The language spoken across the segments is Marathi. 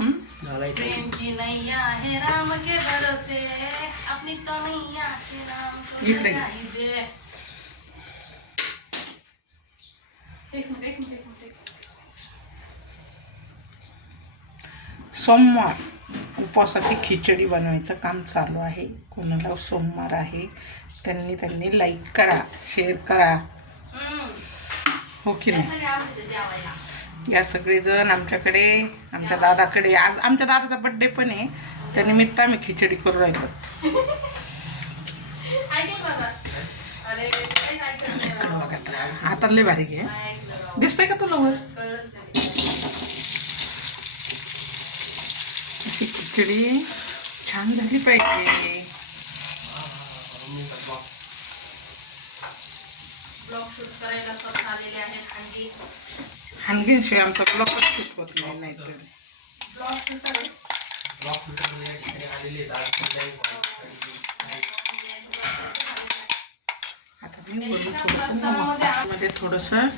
प्रेम की नैया है राम के भरोसे, अपनी तो नैया है राम को नैया ही दे. एक मिनिट. सोमवार उपवासाची खिचडी बनवायचं काम चालू आहे. कोणाला सोमवार आहे त्यांनी लाईक करा, शेअर करा, हो की नाही. या सगळेजण आमच्याकडे, आमच्या दादाकडे, आज आमच्या दादाचा बड्डे पण आहे, त्यानिमित्त आम्ही खिचडी करू राहिलो. हातातले भारी घे, दिसतंय का तुला वर. अशी खिचडी छान झाली पाहिजे. ब्लॉग शूट करायला स्वतः आलेले आहेत हंडी. हंडीशिवाय आमचा ब्लॉगच शूट होत नाही. तर ब्लॉग शूटर आता मी बोलू थोडंसं मध्ये थोडंसं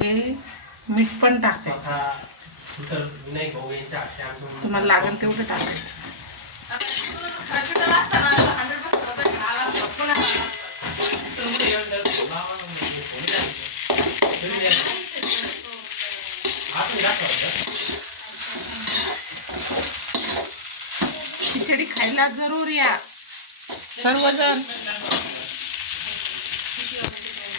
हे मीठ पण टाकायचं. तुम्हाला लागेल तेवढं टाकायचं. खिचडी खायला जरूर या सर्वजण.